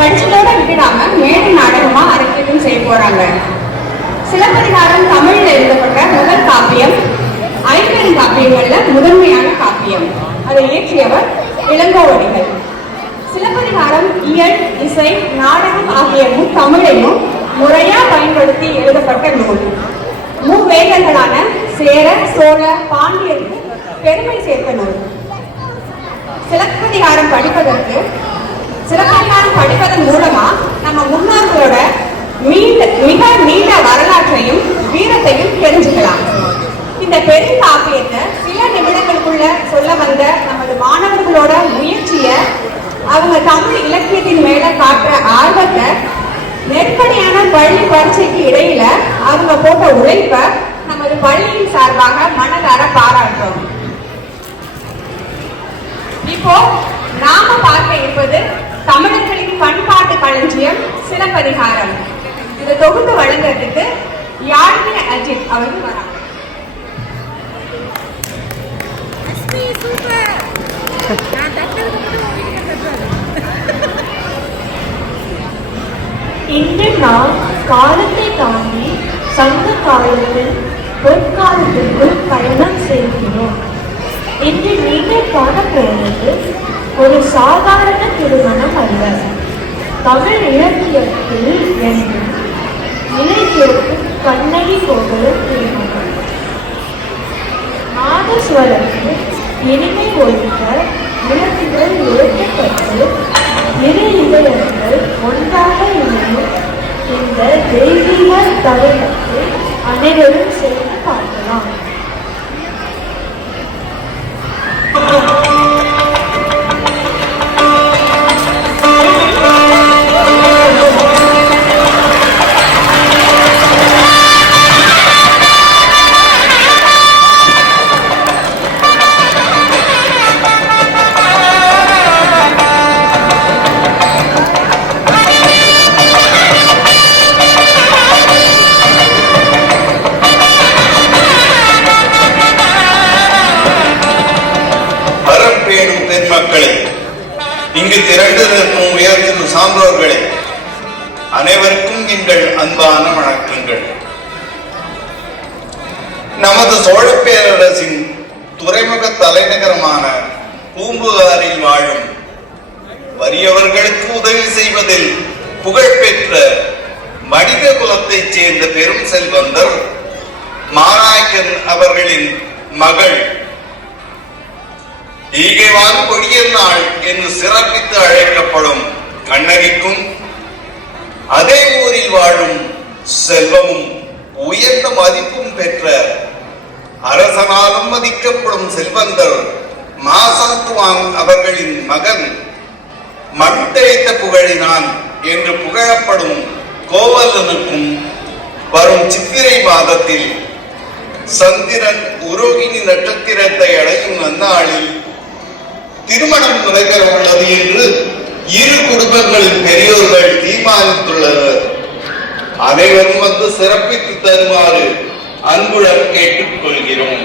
படிச்சதோட விட்டுடாம மேடை நாடகமா அரங்கேற்றம் செய்ய போறாங்க. சிலப்பதிகாரம் தமிழ்ல எழுதப்பட்ட முதல் காப்பியம், ஐம்பெரும் காப்பியங்கள்ல முதன்மையான காப்பியம். அதை இயற்றியவர் இளங்கோவடிகள். சிலப்பதிகாரம் இயல், இசை, நாடகம் ஆகிய தமிழையும் முறையா பயன்படுத்தி எழுதப்பட்ட நூல். மூவேந்தர்களான சேர, சோழ, பாண்டியருக்கு பெருமை சேர்த்த நூல். சிலப்பதிகாரம் படிப்பதன் மூலமா நம்ம முன்னோர்களோட மிக நீண்ட வரலாற்றையும் வீரத்தையும் தெரிஞ்சுக்கலாம். இந்த பெருங்காப்பியத்தை சில நிமிடங்களுக்குள்ள சொல்ல வந்த நமது மாணவர்களோட முயற்சிய, அவங்க தமிழ் இலக்கியத்தின் மேல காட்டுற ஆர்வத்தை, நெருக்கடியான பள்ளி பரீட்சைக்கு இடையில அவங்க போட்ட உழைப்ப நமது பள்ளியின் சார்பாக மனதார பாராட்டுறோம். இப்போ நாம பார்க்க இருப்பது தமிழர்களின் பண்பாட்டு களஞ்சியம் சிலப்பதிகாரம். இதை தொகுத்து வழங்குறதுக்கு யாழ்னி அஜித் அவர்கள் வராங்க. இன்று நாம் காலத்தை தாண்டி சங்க காலத்தில் பொற்காலத்திற்குள் பயணம் செய்கிறோம். இன்று நீங்கள் காண போவது ஒரு சாதாரண திருமணம் அல்ல. தமிழ் இலக்கியத்தில் என்று இலக்கியத்தில் கண்ணகி கோவலன் திருமணம். நாதஸ்வரத்தில் இனிமை ஒழிக்க விளக்குகள் ஏற்றப்பட்டு இரு இதயங்கள் ஒன்றாக இணையும் இந்த தெய்வீக தருணத்தை அனைவரும் சேர்ந்து பார்க்கலாம். இங்கு திரண்டு நிற்கும் உயர்த்திரு சான்றோர்களே, அனைவருக்கும் எங்கள் அன்பான வணக்கங்கள். நமது சோழ பேரரசின் துறைமுக தலைநகரமான பூம்புகாரில் வாழும் வறியவர்களுக்கு உதவி செய்வதில் புகழ்பெற்ற வணிக குலத்தைச் சேர்ந்த பெரும் செல்வந்தர் மாநாயக்கன் அவர்களின் மகள் ஈகைவான் கொடியர் நாள் என்று சிறப்பித்து அழைக்கப்படும் கண்ணகிக்கும், அதே ஊரில் வாழும் செல்வமும் உயர்ந்த மதிப்பும் பெற்ற அரசனாலும் மதிக்கப்படும் செல்வந்தர் மாசாத்துவான் அவர்களின் மகன் மண் தேய்த்த புகழினான் என்று புகழப்படும் கோவலனுக்கும் வரும் சித்திரை மாதத்தில் சந்திரன் உரோகிணி நட்சத்திரத்தை அடையும் நன்னாளில் திருமணம் நடைபெற உள்ளது என்று இரு குடும்பங்களின் பெரியோர்கள் தீர்மானித்துள்ளனர். அனைவரும் வந்து சிறப்பித்து தருமாறு அன்புடன் கேட்டுக் கொள்கிறோம்.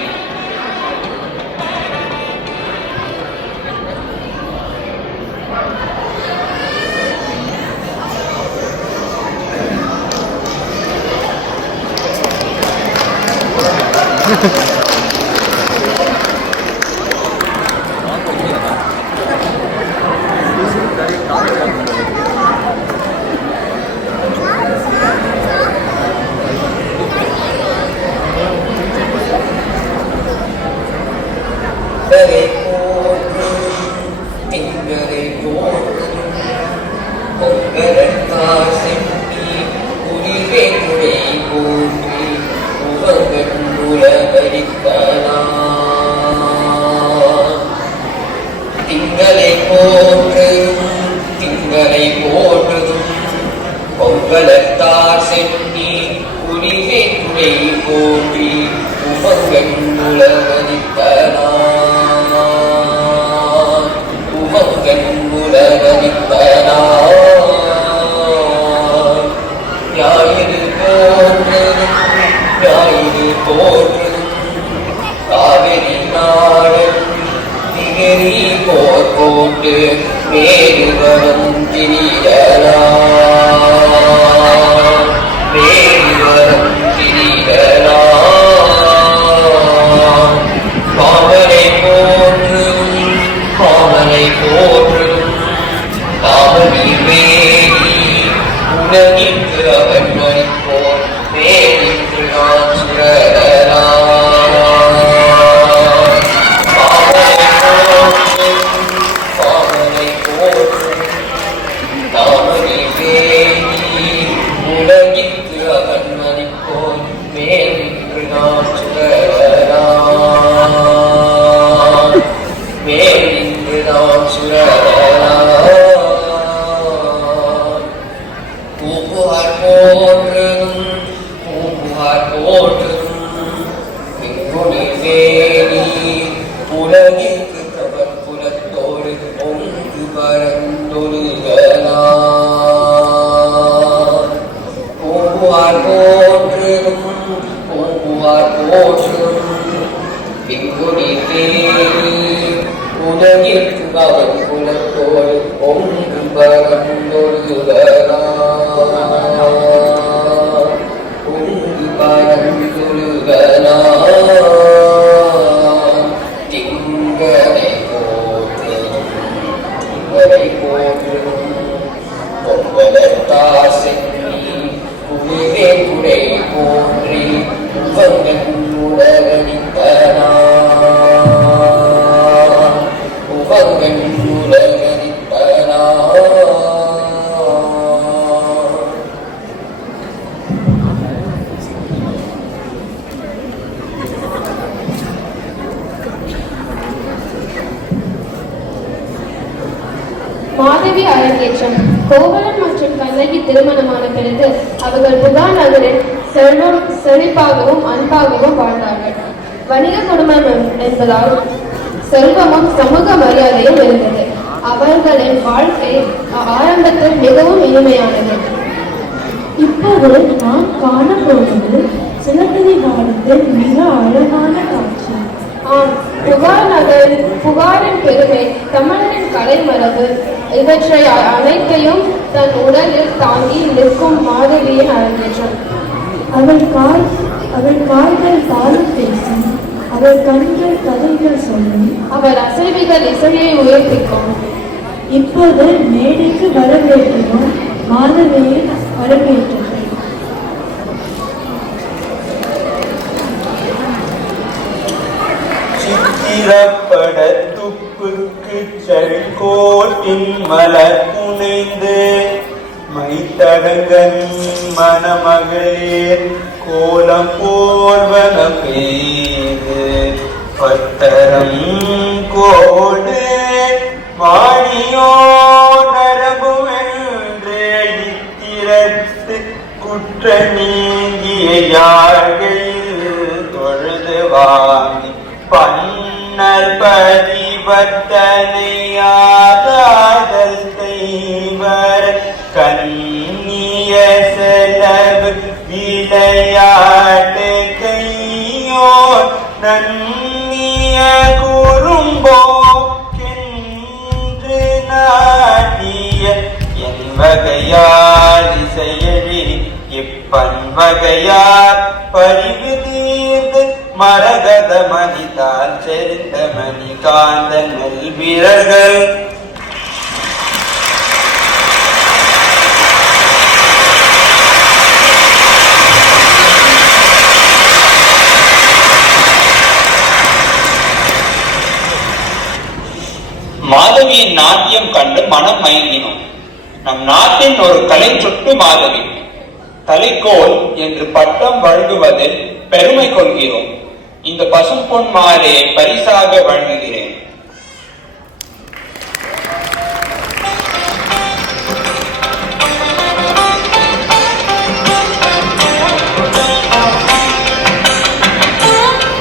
பொங்கலத்தார் சென்னி உரிமை துணை போற்றி உமங்கன் உலகனித்தனார் உமங்கன் உலகனித்தனார் ஞாயிறு போற்றதும் காவிரி நாடன் திகரி போர் போட்டு மேலுவரும் திரிதலாம் வேலிவரம் திரிதலாம் காவலை போற்றும் காவலி வேலி உலகிற்கு அவன் மறிப்போன் வேலிக்கு நான் சுரலாம் காவலை போற்றும் காவலி வேலி உலகிற்கு அவன் மறிப்போன் வேலிக்கு நான் சுரலாம் வேலிக்கு நான் சுரலாம் பூம்புகார் போற்றும் வெங்குடி வேலி உலகிற்கு தவன் புலத்தோடு ஒன்று பரந்தொழுகலாம் பூம்புகார் போற்றும் வெங்குடி வேலி உலகிற்கு அவன் புலத்தோடு ஒன்று பரந்தொழுகலாம் திங்களை போற்றும் பொங்கலத்தார் சென்னி குளிரே குடை போற்றி உவங்கன் உலகனித்தனா மாதவி அரங்கேற்றம். கோவலன் மற்றும் கண்ணகி திருமணமான பிறகு அவர்கள் புகா நகரில் செழிப்பாகவும் அன்பாகவும் வாழ்ந்தார்கள். வணிக குடும்பம் என்பதால் செல்வமும் சமூக மரியாதையும் இருந்தது. அவர்களின் வாழ்க்கை ஆரம்பத்தில் மிகவும் இனிமையானது. இப்போது நாம் காணப்போவது சிலப்பதி காலத்தில் மிக அழகான காட்சி. ஆம், புகாரின் பெருமை, தமிழரின் கலைமரபு இவற்றை அனைத்தையும் தன் உடலில் தாங்கி நிற்கும் மாதவியின் அரங்கேற்றம். அவள் கால்கள் தாளம் பேசி, அவள் கண்கள் கதைகள் சொல்லி, அவள் அசைவிகள் இசையை உயர்த்திக்கும். இப்போது மேடைக்கு வரவேற்கிறோம் மாதவியை வரவேற்றது. சித்திரப்பட துப்புக்கு செழிக்கோட்டின் மலர் புனைந்து மைத்தடங்கன் மணமகளேர் கோலம் போர்வன பெய்து பத்தரம் கோடு மாடியோ நரபுவென்று இத்திரத்து குற்ற நீங்கிய யாழ்கையில் தொழுது வாங்கி பன்னர் பதிபத்தனையாதல் தெய்வர் கண்ணிய செலவு விளையாட்டு கையோ நன்னிய குறும்போக்கென்று நாட்டிய என் வகையால் இசையழி இப்பன்வகையார் பரிவு தீர்ந்து மரகத மணிதால் செறிந்த மணி காந்த நெல் வீரர்கள் மாதவியின் நாட்டியம் கண்டு மனம் மயங்கினோம். நம் நாட்டின் ஒரு கலை சொட்டு மாதவி. தலைக்கோல் என்று பட்டம் வழங்குவதில் பெருமை கொள்கிறோம். இந்த பசும்பொன் மாலையை பரிசாக வழங்குகிறேன்.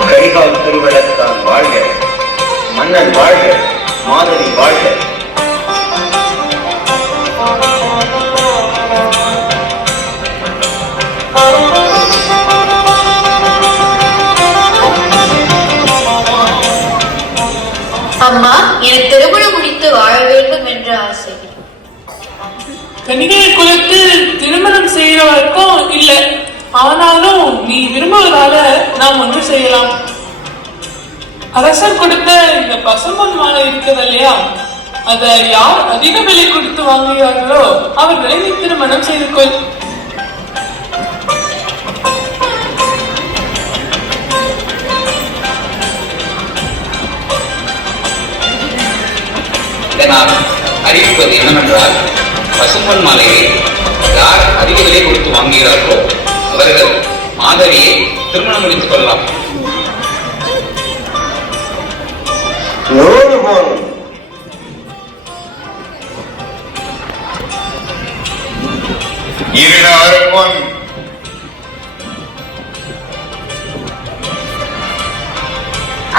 கரிகால் திருவிழத்தான் வாழ்க, மன்னன் வாழ்க, மாதவி வாழ்க. கணிகை குலத்தில் திருமணம் செய்யறவருக்கும் இல்ல. ஆனாலும் நீ விரும்புவதால நாம் ஒன்று செய்யலாம். அரசர் கொடுத்த இந்த பசும்பொன் மாலை இருக்கிறது இல்லையா, அதை யார் அதிக விலை கொடுத்து வாங்குகிறார்களோ அவர்களை நீ திருமணம் செய்து கொள். நான் அறிவிப்பது என்னவென்றால், பசும்பொன் மாலையை யார் அதிக விலை கொடுத்து வாங்குகிறார்களோ அவர்கள் மாதவியை திருமணம் முடித்துக் கொள்ளலாம். 100 பொன். 200 பொன்.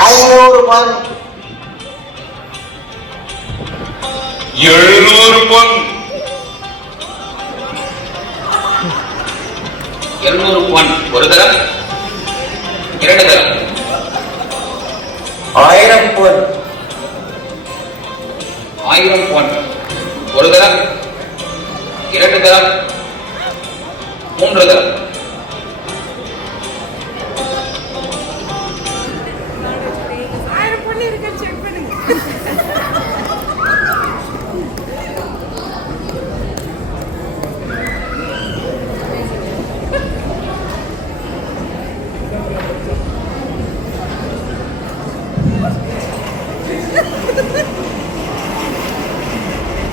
500 பொன். 700 பொன். 200 பொன் ஒரு தரம், 2 தரம். 1000 பொன். 1000 பொன் ஒரு தரம், 2 தரம், 3 தரம்.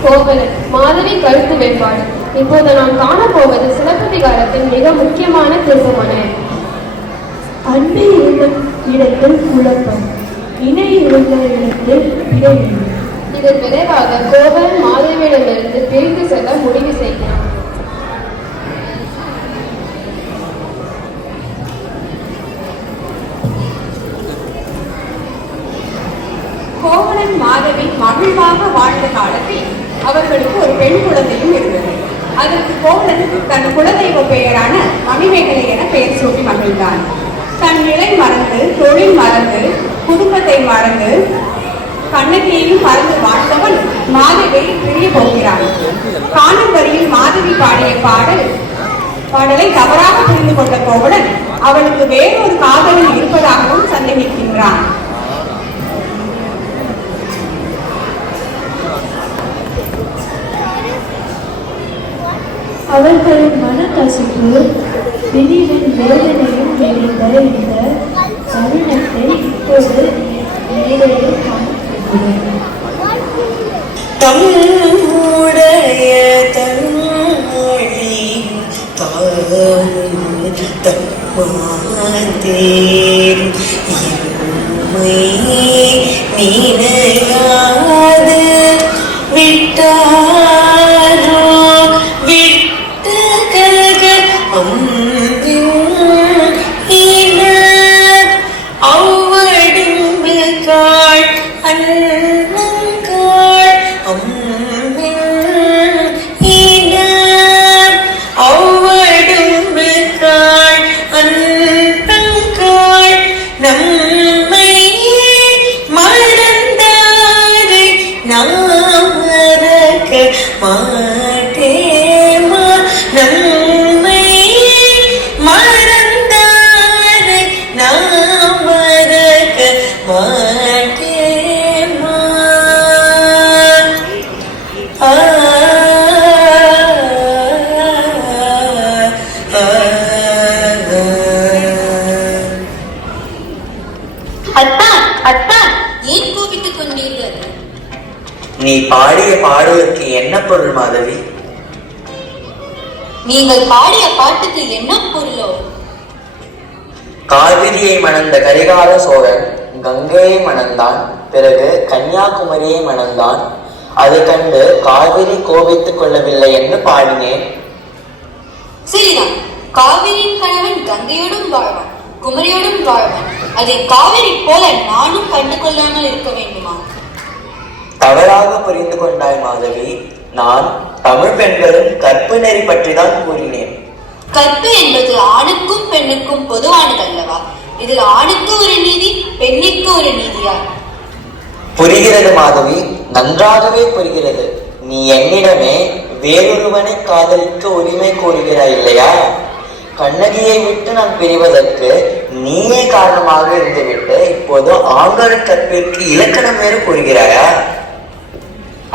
கோவலன் மாதவி கருத்து வேறுபாடு. இப்போது நாம் காணப்போவது சிலப்பதிகாரத்தின் மிக முக்கியமான திருப்புமனை. அன்னை இருந்த இடத்தில் குழப்பம், இணை இருந்த இடத்தில் பிறகு. இதன் விளைவாக கோவலன் மாதவியிடமிருந்து பிரித்து செல்ல முடிவு செய்கிறான். கோவலன் மாதவி மகிழ்வாக வாழ்ந்த காலத்தில் அவர்களுக்கு ஒரு பெண் குழந்தையும் இருந்தது. அதற்கு கோவலன் தன் குலதெய்வ பெயரான மணிமேகலை என பெயர் சூட்டி மகிழ்ந்தான். தன் நிலை மறந்து, தொழில் மறந்து, குடும்பத்தை மறந்து, கண்ணகியையும் மறந்து வாழ்ந்தவன் மாதவியை பிரிய போகிறான். காணும் வரியில் மாதவி பாடிய பாடலை தவறாக புரிந்து கொண்ட கோவலன் அவளுக்கு வேறொரு காதலன் இருப்பதாகவும் சந்தேகிக்கின்றான். அவர்களின் மனக்கசிப்பு பிரிவின் வேதனையும் நிறைந்த இந்த தருணத்தை இப்போது நேரில் காண்பிக்கிறேன். தம்முடைய தன்மொழி தம்மாதேன் எம்மை நினையாது விட்டாரோ விட்டக அம்பின் இனர் அவ்வடும்பு காள் அன்னங்காள் அம்பின் இனர் அவ்வடும்பு காள் அன்னங்காள் நம்மை மறந்தாரை நாம் மறக்க மாட்டேமா நம்மை மறந்தாரை நாம் மறக்க மாட்டேமா. அத்தான் அத்தான், ஏன் கோபித்துக் கொண்டீர்கள்? நீ பாடிய பாடலுக்கு என்ன பொருள் மாதவி? நீங்கள் பாடிய பாட்டுக்கு என்ன பொருளோ? காவிரியை மணந்த கரிகால சோழன் கங்கையை மணந்தான், பிறகு கன்னியாகுமரியை மணந்தான். அது கண்டு காவிரி கோபித்துக் கொள்ளவில்லை என்று பாடினேன். சரிதான், காவிரியின் கணவன் கங்கையோடும் வாழ்வான், குமரியோடும் வாழ்வான். அதை காவிரி போல நானும் கண்டு கொள்ளாமல் இருக்க வேண்டுமா? தவறாக புரிந்து கொண்டாய் மாதவி. நான் தமிழ் பெண்களின் கற்பு நெறி பற்றி தான் கூறினேன். கற்பு என்பது ஆணுக்கும் பெண்ணுக்கும் பொதுவானது அல்லவா? இதில் ஆணுக்கு ஒரு நீதி, பெண்ணுக்கு ஒரு நீதியா? புரிகிறது மாதவி, நன்றாகவே புரிகிறது. நீ என்னிடமே வேறொருவனை காதலிக்க உரிமை கோருகிறாய் இல்லையா? கண்ணகியை விட்டு நான் பிரிவதற்கு நீயே காரணமாக இருந்துவிட்டு இப்போது ஆண்கள் கற்பிற்கு இலக்கணம் வேறு கூறுகிறாயா?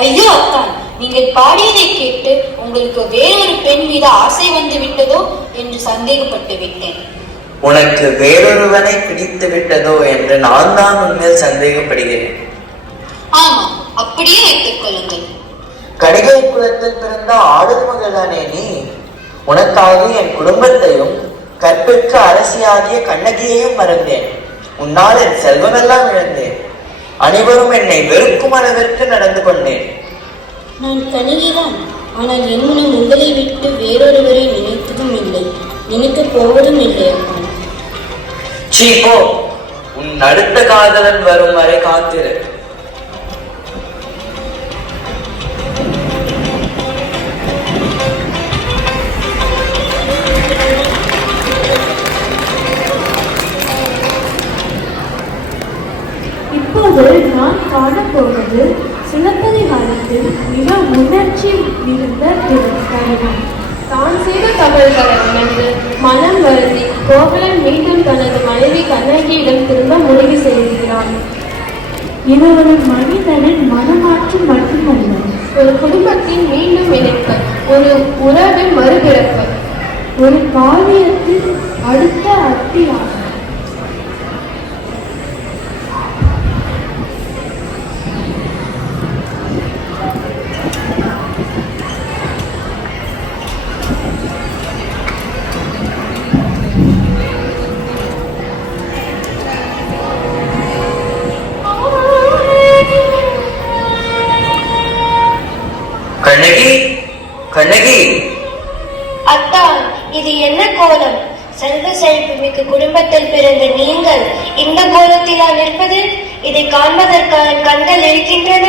ஐயோ அத்தான், நீங்கள் பாடியதை கேட்டு உங்களுக்கு வேறொரு பெண் மீது ஆசை வந்து விட்டதோ என்று சந்தேகப்பட்டு விட்டேன். உனக்கு வேறொருவனை பிடித்து விட்டதோ என்று நான் தான் உண்மையில் சந்தேகப்படுகிறேன். ஆமாம், அப்படியே வைத்துக் கொள்ளுங்கள். கடிகை குலத்தில் பிறந்த ஆடல் மகள்தானே நீ? உனக்காக என் குடும்பத்தையும் கற்பிற்கு அரசியாகிய கண்ணகியையும் மறந்தேன். உன்னால் என் செல்வமெல்லாம் இழந்தேன். அனைவரும் என்னை வெறுக்கும் அளவிற்கு நடந்து கொண்டேன். நான் கணிகிறான், ஆனால் என் மனம் உங்களை விட்டு வேறொருவரை நினைத்ததும் இல்லை, நினைக்க போவதும் இல்லை. சீப்போ, உன் அடுத்த காதலன் வரும் வரை காத்திரு. இப்போது நான் காணப்போவது சிலப்பதிகாரத்தில் மிக உணர்ச்சி மிகுந்த தருணம். தான் செய்த தவறுகளை உணர்ந்து மனம் வருந்தி கோவலன் மீண்டும் தனது மனைவி கண்ணகியிடம் திரும்ப முடிவு செய்கிறான். இது ஒரு மனிதனின் மனமாற்றம் மட்டுமல்ல, ஒரு குடும்பத்தின் மீண்டும் இணைப்பு, ஒரு உறவின் மறுபிறப்பு, ஒரு காவியத்தின் அடுத்த அத்தியாயம். கண்ணகி, கண்ணகி! அத்தான், இது என்ன கோலம்? செல்வ செழிப்பு மிக்க குடும்பத்தில் பிறந்த நீங்கள் இந்த கோலத்திலா நிற்பது? இதை காண்பதற்கான கண்கள் இருக்கின்றன,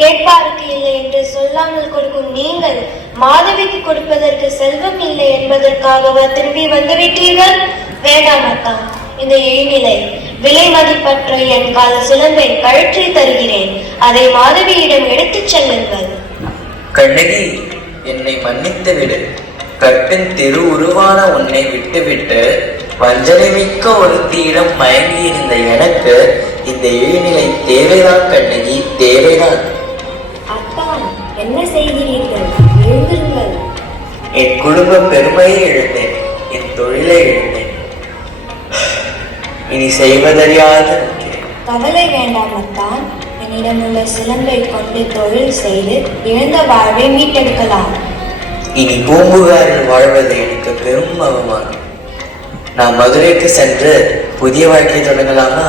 கேட்பாருக்கு இல்லை என்று சொல்லாமல் கொடுக்கும் நீங்கள் மாதவிக்கு கொடுப்பதற்கு செல்வம் இல்லை என்பதற்காகவா திரும்பி வந்துவிட்டீர்கள்? வேண்டாம் அத்தான், இந்த இழிநிலை விலை மதிப்பற்ற என் கால சிலம்பை கழற்றி தருகிறேன், அதை மாதவியிடம் எடுத்துச் செல்லுங்கள். கண்ணகி, என்னை மன்னித்து விடு. கற்பின் திரு உருவான உன்னை விட்டுவிட்டு வஞ்சனை மிக்க ஒருத்தியிடம் மயங்கி இருந்த எனக்கு இந்த இழிநிலை தேவைதான் கண்ணகி, தேவைதான். அத்தான், என்ன செய்கிறீர்கள்? எழுந்திருங்கள். என் குடும்ப பெருமையை இழந்தேன், என் தொழிலை இழந்தேன். இனி செய்வதறியாத கவலை வேண்டாம் அத்தான், என்னிடமுள்ள சிலம்பை கொண்டு தொழில் செய்து இழந்த வாழ்வை மீட்டெடுக்கலாம். இனி பூம்புகாரில் வாழ்வது எனக்கு பெரும் அவமானம். நான் மதுரைக்கு சென்று புதிய வாழ்க்கையை தொடங்கலாமா?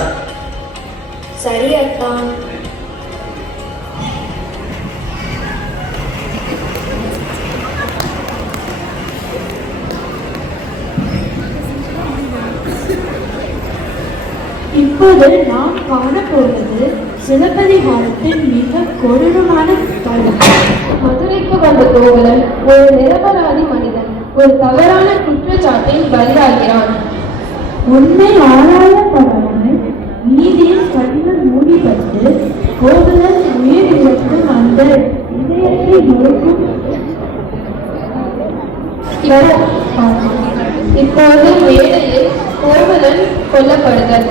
சரி அத்தான். இப்போது நாம் காணப்போவது சிலப்பதிகாரத்தின் மிக கொடூரமான தளம். மதுரைக்கு வந்த கோவலன் ஒரு நிரபராதி மனிதன் ஒரு தவறான குற்றச்சாட்டில் பலியாகிறான். உண்மை ஆராயப்படாமல் நீதியின் கடினம் மூடிப்பட்டு கோவலன் உயிர் இழக்கும் அந்த இதயத்தை நோக்கும் இப்போது மேடையில் கோவலன் கொல்லப்படுதல்.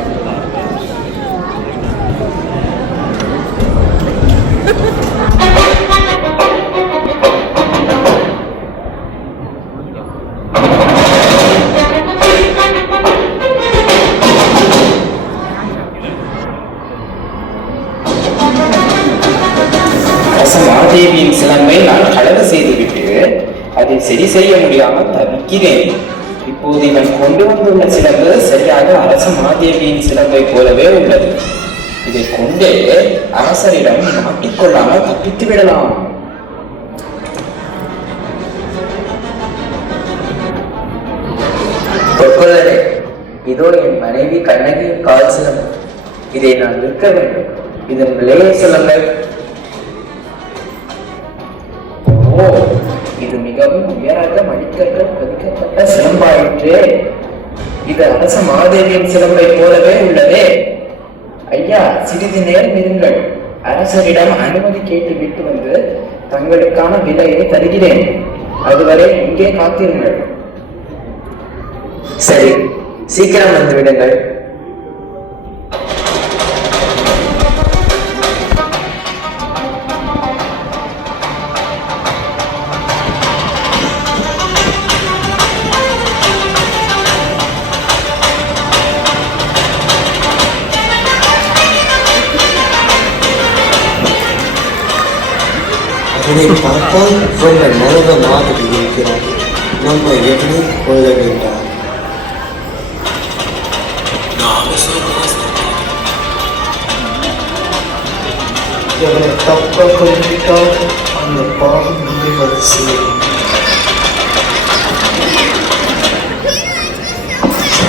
மாதேவியின் சிலம்பை நான் களவு செய்துவிட்டு அதை சரி செய்ய முடியாமல் தவிக்கிறேன். இப்போது இவன் கொண்டு வந்துள்ள சிலம்பு சரியாக அரச மாதேவியின் சிலம்பை போலவே உள்ளது. இதை கொண்டே அரசரிடம் மாட்டிக்கொள்ளாமல் தப்பித்து விடலாம். பொற்கொள்ளரே, இதோ என் மனைவி கண்ணகியின் கால் சிலம்பு. இதை நான் விற்க வேண்டும். இதன் விலையை சொல்லுங்கள். ஓ, இது மிகவும் உயராக மணிக்கற்கள் பதிக்கப்பட்ட சிலம்பாயிற்றே. இது அரச மாதேவியின் சிலம்பை போலவே உள்ளதே. ஐயா, சிறிது நேரம் இருங்கள். அரசரிடம் அனுமதி கேட்டு விட்டு வந்து தங்களுக்கான விலையை தருகிறேன். அதுவரை இங்கே காத்திருங்கள். சரி, சீக்கிரம் வந்து விடுங்கள். அவனை பார்த்தால் ரொம்ப நல்ல மாதிரி இருக்கிறார். நம்ம எப்படி கொள்ள வேண்டாம். அவனை தப்பா கொண்டுவிட்டால் அந்த பாவம் நம்மை வந்து சேரும்.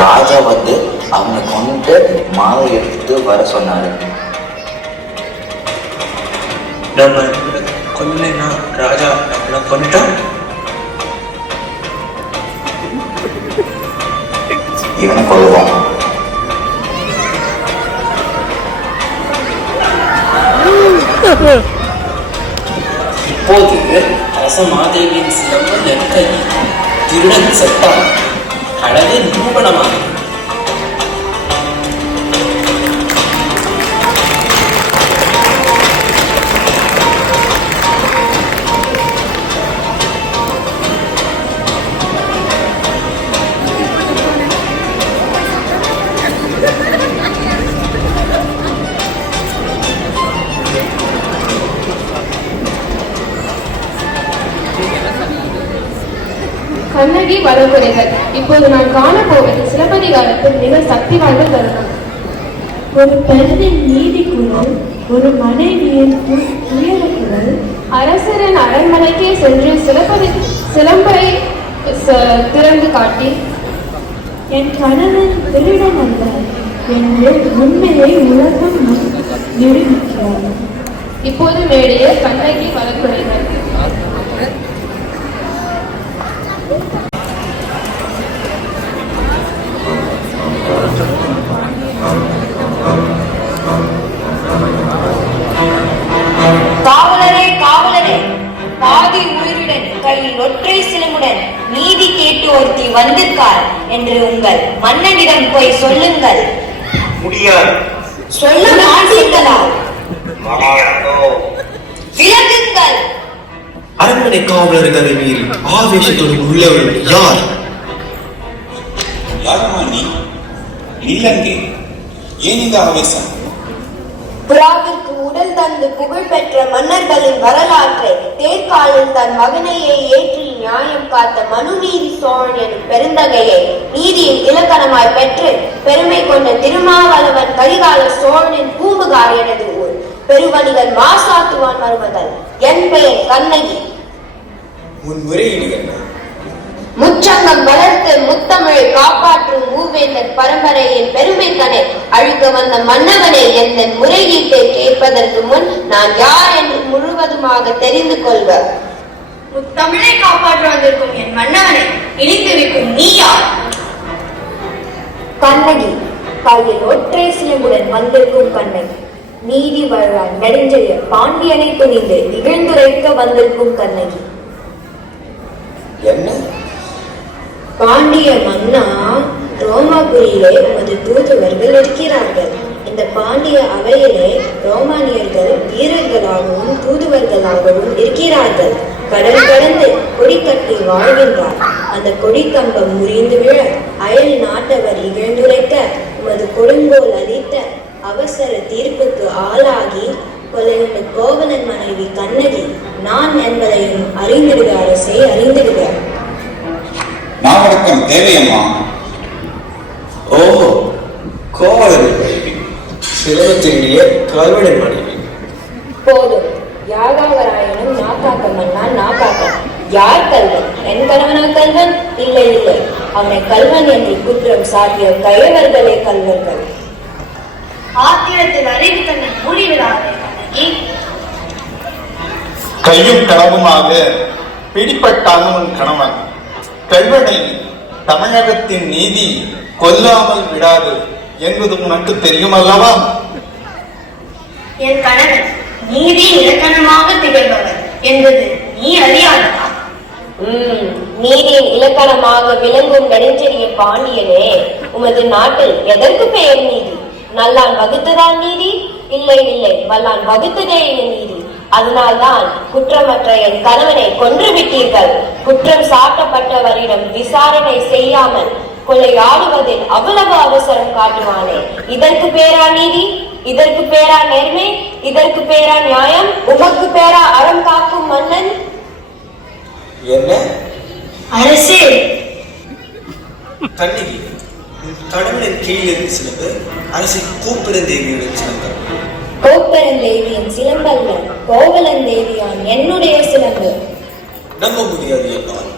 ராஜா வந்து அவனை கொண்டு மாலை எடுத்து வர சொன்னாரு. நம்ம கொல்லைனா ராஜா நம்மளை கொண்டுட்டான். இவனை கொள்வோம். இப்போது அரசமாதேவியின் சிலம்பு நெற்கையில் திருடன் செத்தான். அழகு நிரூபணமாக கண்ணகி வரவுரைகள். இப்போது நான் காணப்போவது சிலப்பதிகாரத்தில் மிக சக்தி வாய்ந்த தருணம். ஒரு பெண்ணின் நீதி குரல், ஒரு மனைவியின் துயர குரல். அரசரின் அரண்மனைக்கே சென்று சிலம்பை திறந்து காட்டி, என் கணவன் திருடன் அல்ல என்று உண்மையை உலகம் நிரூபிக்கிறார். இப்போது மேடையே கண்ணகி வரவுரைகள். காவலரே காவலரே, பாதி உயிருடன் கையில் ஒற்றை சிலமுடன் நீதி கேட்டு ஒருத்தி வந்திருக்கார் என்று உங்கள் மன்னனிடம் போய் சொல்லுங்கள். முடியாது. சொல்ல மாட்டீர்களா? விலகுங்கள். அரண்மனை காவலர்களை மீறி ஆவேசத்தோடு உள்ளவர்கள் யார்? யாருமா நீ? இல்லங்கே, ஏன் இந்த ஆவேசம்? புறாவிற்கு உடல் தந்து புகழ் பெற்ற மன்னர்களின் வரலாற்றை தேர்காலில் தன் மகனையே ஏற்றி நியாயம் காத்த மனுநீதி சோழன் எனும் பெருந்தகையை நீதியின் இலக்கணமாய் பெற்று பெருமை கொண்ட திருமாவளவன் கரிகால சோழனின் பூம்புகார் எனது ஊர். பெருவணிகன் மாசாத்துவான் மருமகள். என் பெயர் கண்ணகி. உன் முறையீடுகள் முச்சங்கம் வளர்த்து முத்தமிழை காப்பாற்றும் மூவேந்தர் பரம்பரையின் பெருமைக்கனை அழிக்க வந்த மன்னவனை என் முறையீட்டை கேட்பதற்கு முன் நான் யார் என்று முழுவதுமாக தெரிந்து கொள்க. முத்தமிழை காப்பாற்ற வந்திருக்கும் என் மன்னவனை இழித்து வைக்கும் நீ யார்? கண்ணகி, கையில் ஒற்றை சிலம்புடன் வந்திருக்கும் கண்ணகி. நீதி வழால் நெடுஞ்செழிய பாண்டியனை துணிந்து இகழ்ந்துரைக்க வந்திருக்கும் கண்ணகி. என்ன? பாண்டிய மன்னா, ரோமாபுரியிலே உமது தூதுவர்கள் இருக்கிறார்கள். இந்த பாண்டிய அவையிலே ரோமானியர்கள் வீரர்களாகவும் தூதுவர்களாகவும் இருக்கிறார்கள். கடல் கடந்து கொடி கட்டி வாழ்கின்றார். அந்த கொடி கம்பம் முறிந்து விழ அயல் நாட்டவர் இகழ்ந்துரைக்க உமது கொடுங்கோல் அளித்த அவசர தீர்ப்புக்கு ஆளாகி கொலையுண்ட கோவலன் மனைவி கண்ணகி நான் என்பதையும் அறிந்திடுக அரசை, அறிந்திடுக. நாவடக்கம் தேவையம்மா. ஓஹோ, கோவலரின் மனைவி, சிலவத்திலேய கல்வனின் மனைவி. போதும். யாகாவராயனும் நாக்காக்க மன்னா நாக்காக்க. யார் கல்வன்? என் கணவனா கல்வன்? இல்லை இல்லை, அவனை கல்வன் என்று குற்றம் சாட்டிய கயவர்களே கல்வர்கள். ஆத்திரத்தில் அறிவு தன்னை மூடிவிடாதே கண்ணகி. கையும் களவுமாக பிடிப்பட்டாலும் உன் கணவன் கல்வனை தமிழகத்தின் நீதி கொல்லாமல் விடாது என்பது உனக்கு தெரியும் அல்லவா? என் கணவன் நீதி இலக்கணமாக திகழ்பவர். என்பது நீ அறியாதா? நீதியின் இலக்கணமாக விளங்கும் நெடுஞ்செழிய பாண்டியனே, உமது நாட்டில் எதற்கு பெயர் நீதி? நல்லான் வகுத்ததான் நீதி? இல்லை இல்லை, வல்லான் வகுத்ததே என் நீதி. அதனால்தான் குற்றமற்ற என் கணவனை கொன்று விட்டீர்கள். குற்றம் சாட்டப்பட்டவரிடம் விசாரணை செய்யாமல் கொலையாடுவதில் அவ்வளவு அவசரம் காட்டுவானே, இதற்கு பேரா நீதி? இதற்கு பேரா நேர்மை? இதற்கு பேரா நியாயம்? உமக்கு பேரா அறம் காக்கும் மன்னன்? என்ன அரசே, கண்ணகி, கடவுளின் கீழிருந்து சிலம்பு, அரசி கூப்பிரந்தேவியுடன் சிலம்பு. கோப்பெருந்தேவியின் சிலம்பல்ல, கோவலந்தேவியான் என்னுடைய சிலம்பு. நம்ப முடியாது என்றால்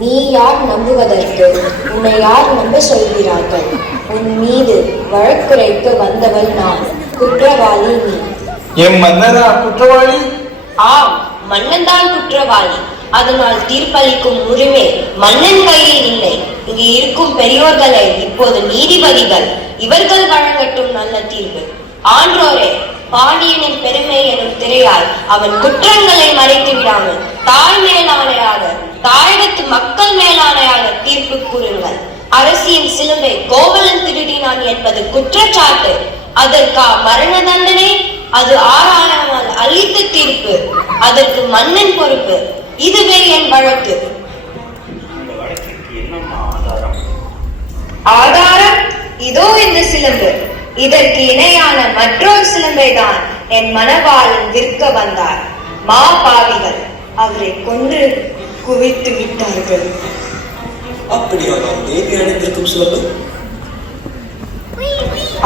நீ யார் நம்புவதற்கு? உன்னை யார் நம்ப சொல்கிறார்கள்? உன் மீது வழக்குரைக்க வந்தவள் நான், குற்றவாளி நீ. என் மன்னரா குற்றவாளி? ஆம், மன்னன் தான் குற்றவாளி. அதனால் தீர்ப்பளிக்கும் உரிமை மன்னன் கையில் இல்லை. இங்கு இருக்கும் பெரியோர்களை இப்போது நீதிபதிகள், இவர்கள் வழங்கட்டும் நல்ல தீர்ப்பு. ஆன்றோரே, பாண்டியனின் பெருமை எனும் திரையால் அவன் குற்றங்களை மறைத்து விடாமல் தாய் மேலானையாக, தாயகத்து மக்கள் மேலானையாக தீர்ப்பு கூறுங்கள். அரசியின் சிலுவை கோவலன் திருடினான் என்பது குற்றச்சாட்டு. அதற்கா மரண தண்டனை? அது ஆராயாமல் அளித்த தீர்ப்பு. அதற்கு மன்னன் பொறுப்பு. இதுவே என் வழக்கு. ஆதாரம் இதோ இந்த சிலம்பு. இதற்கு இணையான மற்றொரு சிலம்பை தான் என் மணவாளன் விற்க வந்தார். மா பாவிகள் அவரை கொன்று குவித்து விட்டார்கள். அப்படியானால் தேவி அணிந்திருக்கும் சிலம்பு?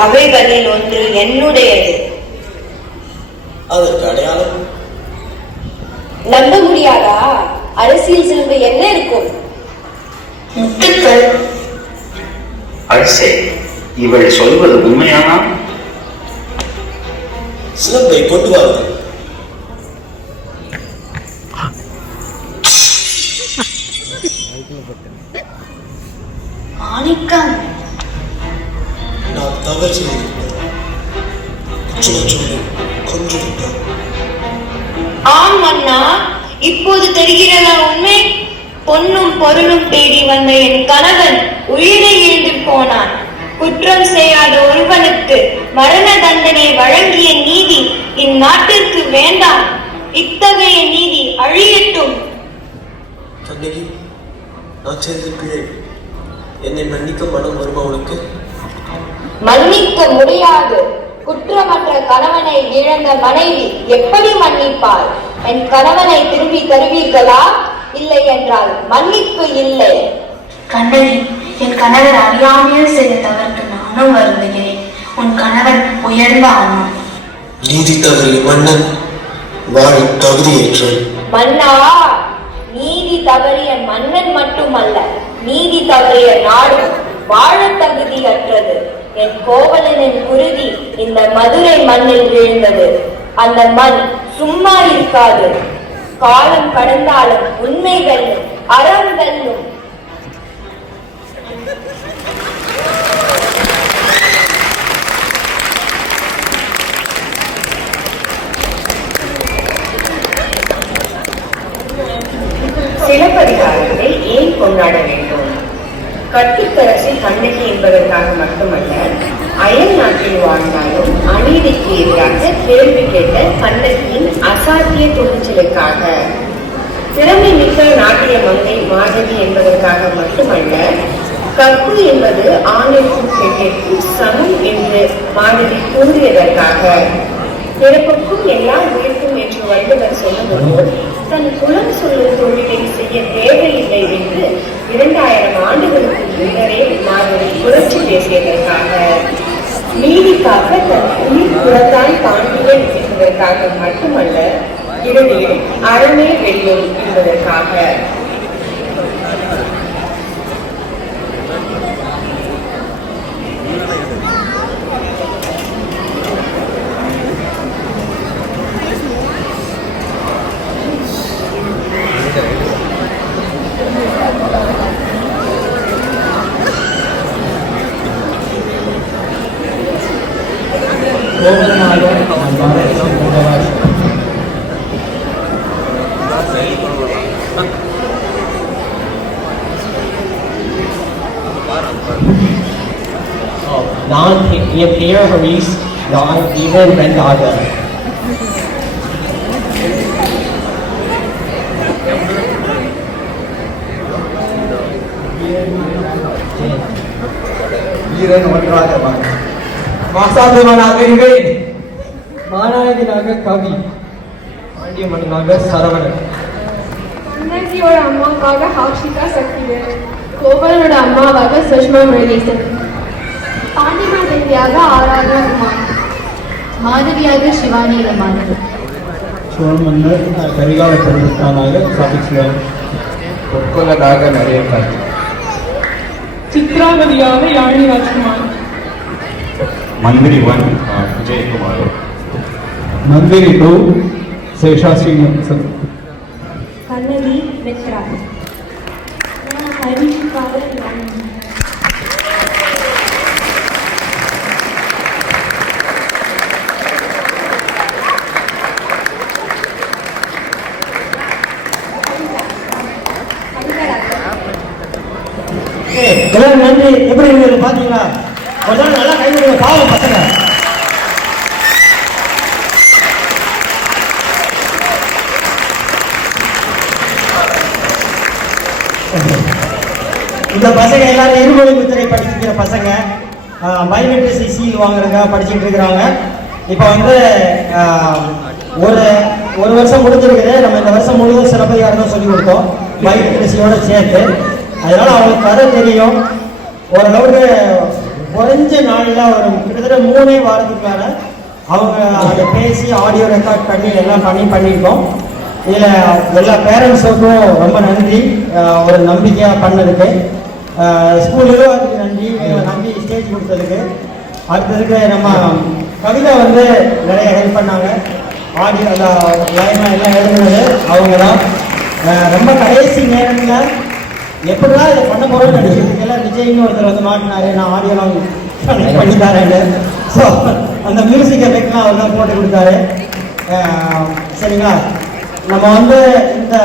அவைகளில் ஒன்று என்னுடையது. அதற்கு அடையாளம்? நம்ப முடியாதா? அரசியல் சிலம்பு என்ன இருக்கும்? முத்துக்கள். அரசே, இவள் சொல்வது உண்மையானா? சிலம்பை கொண்டு வாருங்கள். மாணிக்கம், நான் தவறு செய்திருப்பேன். குற்றவாளி கொன்று விட்டார். ஆம் மன்னா, இப்போது தெரிகிறதா உண்மை? பொன்னும் பொருளும் தேடி வந்த என் கணவன் உயிரை இழந்து போனான். குற்றம் செய்யாத ஒருவனுக்கு மரண தண்டனை வழங்கிய நீதி இந்நாட்டிற்கு வேண்டாம். இத்தகைய நீதி அழியட்டும். கண்ணகி, நான் செய்த பிழை. என்னை மன்னிக்க மனம் வருபவனுக்கு மன்னிக்க முடியாது. குற்றமற்ற கணவனை இழந்த மனைவி எப்படி மன்னிப்பாள்? என் கணவனை திரும்பி தருவீர்களா? இல்லை என்றால் மன்னிப்பு இல்லை. கண்ணகி, என் கணவர் அறியாமையில் செய்த தவறுக்கு நானும் வருந்துகிறேன். உன் கணவன் உயர்ந்த ஆன்மா. நீதி தவறிய மன்னன் வாழ தகுதியேற்றான். மன்னா, நீதி தவறிய மன்னன் மட்டுமல்ல, நீதி தவறிய நாடு வாழ தகுதியற்றது. என் கோவலனின் குருதி இந்த மதுரை மண்ணில் விழுந்தது. அந்த மண் சும்மா இருக்காது. காலம் கடந்தாலும் உண்மை வெல்லும், அறம் வெல்லும். சிலப்பதிகாரத்தை ஏன் கொண்டாட வேண்டும்? கட்டுக்கரசி கண்ணகி என்பதற்காக மட்டுமல்ல, அயல் நாட்டில் வாழ்ந்தாலும் அநீதிக்கு எதிராக கேள்வி கேட்ட கண்ணகியின் அசாத்திய துணிச்சலுக்காக, திறமை மிக்க நாட்டிய மங்கை மாதவி என்பதற்காக மட்டுமல்ல, கற்பு என்பது ஆணிற்கும் பெண்ணிற்கும் சமம் என்று மாதவி கூறியதற்காக, பிறப்புக்கும் எல்லா உயிர்க்கும் என்று வள்ளுவர் சொல்லும்போது தன் குலம் சொல்லும் தொழிலை செய்ய தேவையில்லை என்று 2000 ஆண்டுகளுக்கு முன்னரே மாதவி புரட்சி பேசியதற்காக, நீதிக்காக தன் உயிர் புறத்தான் பாண்டியன் என்பதற்காக மட்டுமல்ல, இறுதியில் அறமே வெல்லும் என்பதற்காக. நான் என் பெயர் ஹரீஷ். நான் இவன் 2ஆக. வீரன் 1ஆக மாசாந்தவனாக இவன். மாநாயகனாக கவி. பாண்டிய மன்னனாக சரவணன். கண்ணகியோட அம்மாவாக ஹாஷிகா சக்திவேல். கோவலனோட அம்மாவாக சுஷ்மா முரளீசன். பாண்டிமா தேவியாக ஆராதனா குமார். மாதவியாக சிவானி ரமான். சோழ மன்னர் கரிகால பெருமானாக சாதிச்சுவார். பொற்கொள்ளதாக நிறைய காட்சி. சித்ராவதியாக யாழினி ராஜ்குமார். மந்திரி 1 விஜயகுமார். மந்திரி 2 சேஷாஸ்ரீனிவாசன். கண்ணகி மித்ரா. ஹரிஷிகாக எல்லாரும் நன்றி. எப்படி இருக்கு பாத்தீங்களா? ஒரு நாள் நல்லா கை கொடுங்க. பாவம் பசங்க. இந்த பசங்க எல்லாரும் இருமொழி முத்திரை படிச்சுக்கிற பசங்க. பயோமெட்ரிக் சி வாங்குறதுங்க படிச்சுட்டு இருக்கிறாங்க. இப்போ வந்து ஒரு வருஷம் முடிஞ்சிருக்குது. நம்ம இந்த வருஷம் முழுவதும் சிறப்பதிகாரம் தான் சொல்லி கொடுத்தோம் பயோமெட்ரிசியோட சேர்த்து. அதனால அவங்களுக்கு கதை தெரியும். ஓரளவுக்கு குறைஞ்ச நாளில் ஒரு கிட்டத்தட்ட 3 வாரத்துக்கு மேலே அவங்க அதை பேசி ஆடியோ ரெக்கார்ட் பண்ணி எல்லாம் பண்ணியிருக்கோம். இதில் எல்லா பேரண்ட்ஸுக்கும் ரொம்ப நன்றி. ஒரு நம்பிக்கையாக பண்ணதுக்கு. ஸ்கூலுக்கும் அதுக்கு நன்றி. நம்பி ஸ்டேஜ் கொடுத்ததுக்கு. அடுத்ததுக்கு நம்ம கவிதா வந்து நிறைய ஹெல்ப் பண்ணாங்க. ஆடியோ லைனாக எல்லாம் எழுதுனது அவங்க தான். ரொம்ப கடைசி நேரத்தில் எப்படிலாம் இதை பண்ண போகிறோம்னு நினைச்சிருக்கேன். விஜய்னு ஒருத்தர் வந்து மாட்டினாரு, நான் ஆடியோலாம் பண்ணி தரேன்னு. ஸோ அந்த மியூசிக் எஃபெக்ட்லாம் அவர் தான் போட்டு கொடுத்தாரு. சரிங்களா? நம்ம வந்து இந்த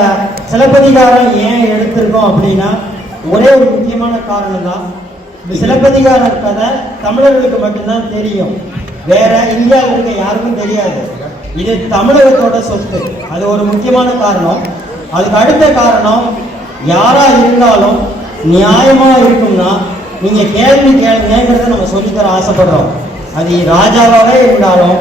சிலப்பதிகாரம் ஏன் எடுத்திருக்கோம் அப்படின்னா ஒரே ஒரு முக்கியமான காரணம் தான். இந்த சிலப்பதிகார கதை தமிழர்களுக்கு மட்டும்தான் தெரியும். வேற இந்தியாவில் இருக்க யாருக்கும் தெரியாது. இது தமிழகத்தோட சொத்து. அது ஒரு முக்கியமான காரணம். அதுக்கு அடுத்த காரணம், யாரா இருந்தாலும் நியாயமா இருக்கும்னா நீங்க கேள்வி கேளுங்கிறத நம்ம சொல்லித்தர ஆசைப்படுறோம். அது ராஜாவாகவே இருந்தாலும்,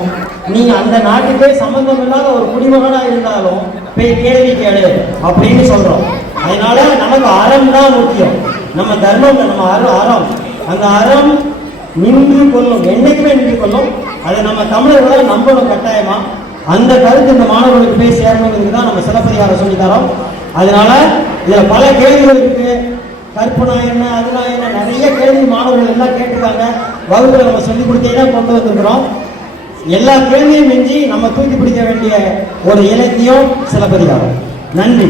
நீங்க அந்த நாட்டுக்கே சம்பந்தம் இல்லாத ஒரு குடிமகனா இருந்தாலும் போய் கேள்வி கேளு அப்படின்னு சொல்றோம். அதனால நமக்கு அறம் தான் முக்கியம். நம்ம தர்மம், நம்ம அறம், அந்த அறம் நின்று கொள்ளும், என்னைக்குமே நின்று கொள்ளும். அதை நம்ம தமிழர்களை நம்பணும் கட்டாயமா. அந்த கருத்து இந்த மாணவர்களுக்கு போய் சேரணுங்கிறது தான் நம்ம சிலப்பதிகாரம் சொல்லி தரோம். அதனால இதுல பல கேள்விகள் இருக்கு. கற்பனா என்ன, அதுனா என்ன, நிறைய கேள்வி மாணவர்கள் எல்லாம் கேட்டிருக்காங்க. வகுப்புல நம்ம சொல்லிக் கொடுத்தே தான் கொண்டு வந்துருக்கிறோம். எல்லா கேள்வியும் மிஞ்சி நம்ம தூக்கி பிடிக்க வேண்டிய ஒரு இலக்கியம் சிலப்பதிகாரம். நன்றி.